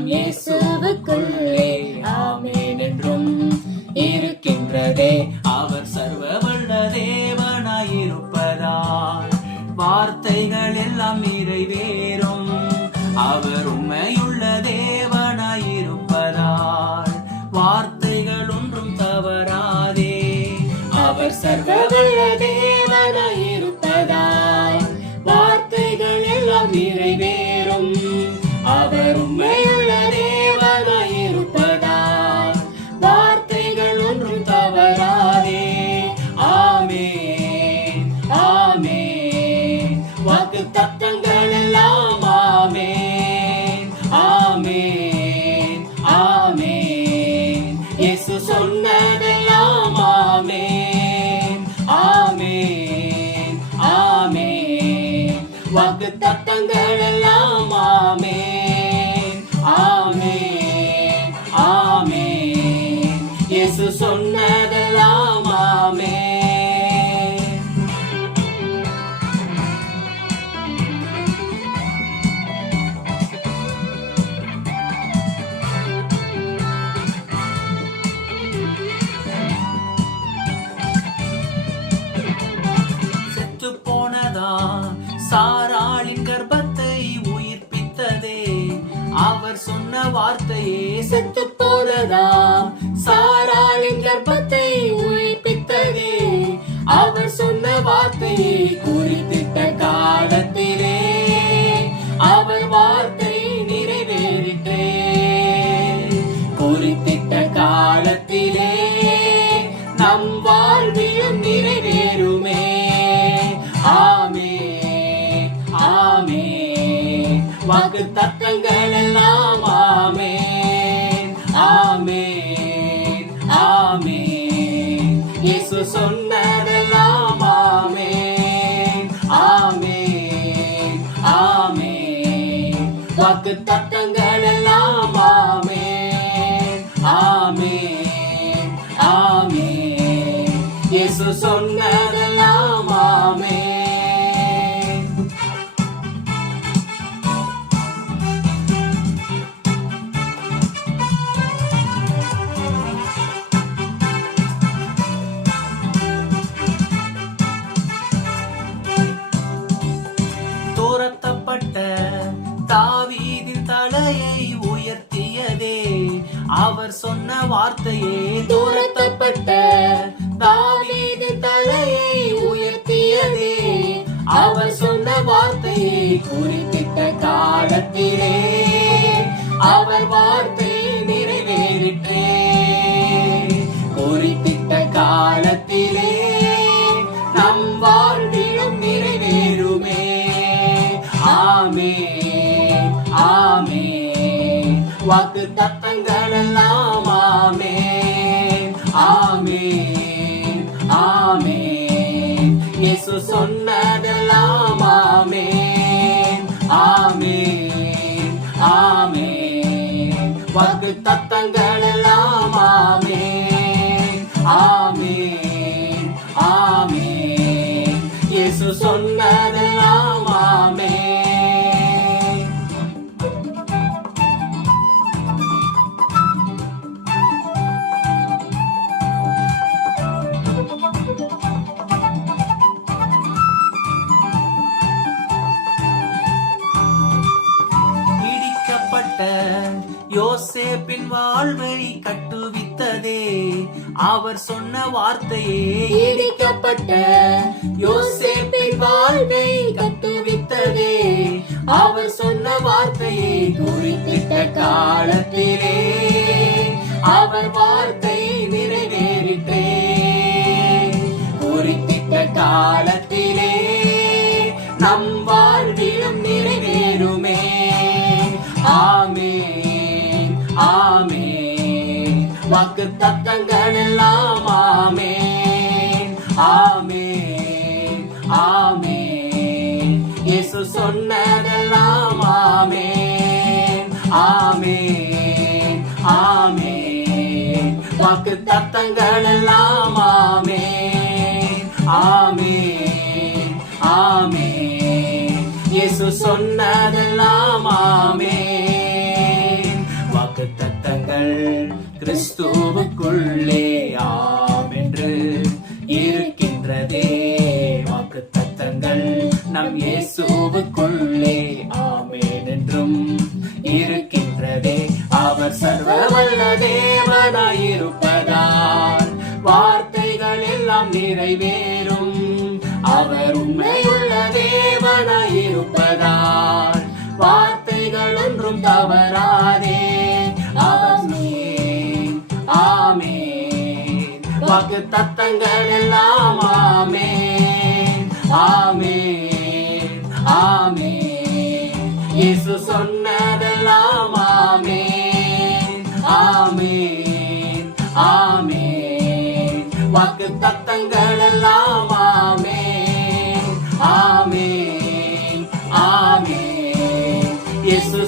நம் இயேசுவுக்குள்ளே ஆமென் என்றும் இருக்கின்றதே. அவர் சர்வ வல்ல தேவனாயிருப்பதால் வார்த்தைகள் எல்லாம் நிறைவேறும். அவர் உண்மையுள்ள தேவனாயிருப்பதால் வார்த்தைகள் ஒன்றும் தவறாதே. அவர் சர்வ வல்ல தேவனாயிருப்பதால் வார்த்தைகள் எல்லாம் நிறைவேறும். அவர் உண்மையுள்ள தேவனாயிருப்பதால் வார்த்தைகள் ஒன்றும் தவறாதே. ஆமென் ஆமென். வாக்கு தத்தங்கள் எல்லாம் ஆமென் ஆமென் ஆமென். இயேசு சொன்னதெல்லாம் ஆமென் ஆமென் ஆமென். வாக்கு தத்தங்கள் எல்லாம் ஆமென் ஆமென் ஆமென். இயேசு சொன்னதெல்லாம் ஆமென். செத்து போனதா சாராளின் கர்ப்பத்தை உயிர்ப்பித்ததே. அவர் சொன்ன வார்த்தையே செத்து போனதா சாராளின் கர்ப்பத்தை உயிர்ப்பித்ததே. அவர் சொன்ன வார்த்தையை குறித்திட்ட காலத்திலே அவர் வார்த்தை நிறைவேறிற்றே. குறித்திட்ட காலத்திலே நம் வாழ்விலும் நிறைவேறுமே. ஆமென் ஆமென். வாக்கு தத்தங்கள் எல்லாம் ஆமென் ஆமென் ஆமென். இயேசு சொன்னதெல்லாம் ஆமென் ஆமென் ஆமென். வாக்கு தத்தங்கள் எல்லாம் ஆமென் ஆமென் ஆமென். இயேசு சொன்னதெல்லாம் ஆமென். துரத்தப்பட்ட தாவீதின் தலையை உயர்த்தியதே. அவர் சொன்ன வார்த்தையே துரத்தப்பட்ட தாவீதின் தலையை உயர்த்தியதே. அவர் சொன்ன வார்த்தையை குறித்திட்ட காலத்திலே அவர் வார்த்தை நிறைவேறிற்றே. குறித்திட்ட காலத்திலே நம் வாழ்விலும் நிறைவேறுமே. ஆமென் ஆமென். வாக்கு தத்தங்கள் எல்லாம் ஆமென் ஆமென் ஆமென். இயேசு சொன்னதெல்லாம் ஆமென் ஆமென் ஆமென். வாக்கு தத்தங்கள் எல்லாம் ஆமென் ஆமென் ஆமென். இயேசு சொன்னதெல்லாம் ஆமென். இடிக்கப்பட்ட யோசேப்பின் வாழ்வை கட்டுவித்ததே. அவர் சொன்ன வார்த்தையே இடிக்கப்பட்ட யோசேப்பின் வாழ்வை கட்டுவித்ததே. அவர் சொன்ன வார்த்தையை குறித்திட்ட காலத்திலே அவர் வார்த்தை நிறைவேறிற்றே. குறித்திட்ட காலத்திலே நம் வாழ்விலும் நிறைவேறுமே. ஆமென் ஆமென். வாக்கு தத்தங்கள் எல்லாம் ஆமென் ஆமென் ஆமென். இயேசு சொன்னதெல்லாம் ஆமென் ஆமென் ஆமென். வாக்கு தத்தங்கள் எல்லாம் ஆமென் ஆமென் ஆமென். இயேசு சொன்னதெல்லாம் ஆமென் கிறிஸ்துவுக்குள்ளே ஆம் என்று இருக்கின்றதே. வாக்கு தத்தங்கள் நம் இயேசுவுக்குள்ளே ஆமென் என்றும் இருக்கின்றதே. அவர் சர்வ வல்ல தேவனாயிருப்பதால் வார்த்தைகள் எல்லாம் நிறைவேறும். அவர் உண்மையுள்ள தேவனாயிருப்பதால் வார்த்தைகள் ஒன்றும் தவறாதே. ஆமென் ஆமென் வாக்கு தத்தங்கள் எல்லாம் ஆமென் ஆமென் ஆமென் இயேசு சொன்னதெல்லாம் ஆமென் ஆமென் ஆமென் வாக்கு தத்தங்கள் எல்லாம் ஆமென் ஆமென் ஆமென் இயேசு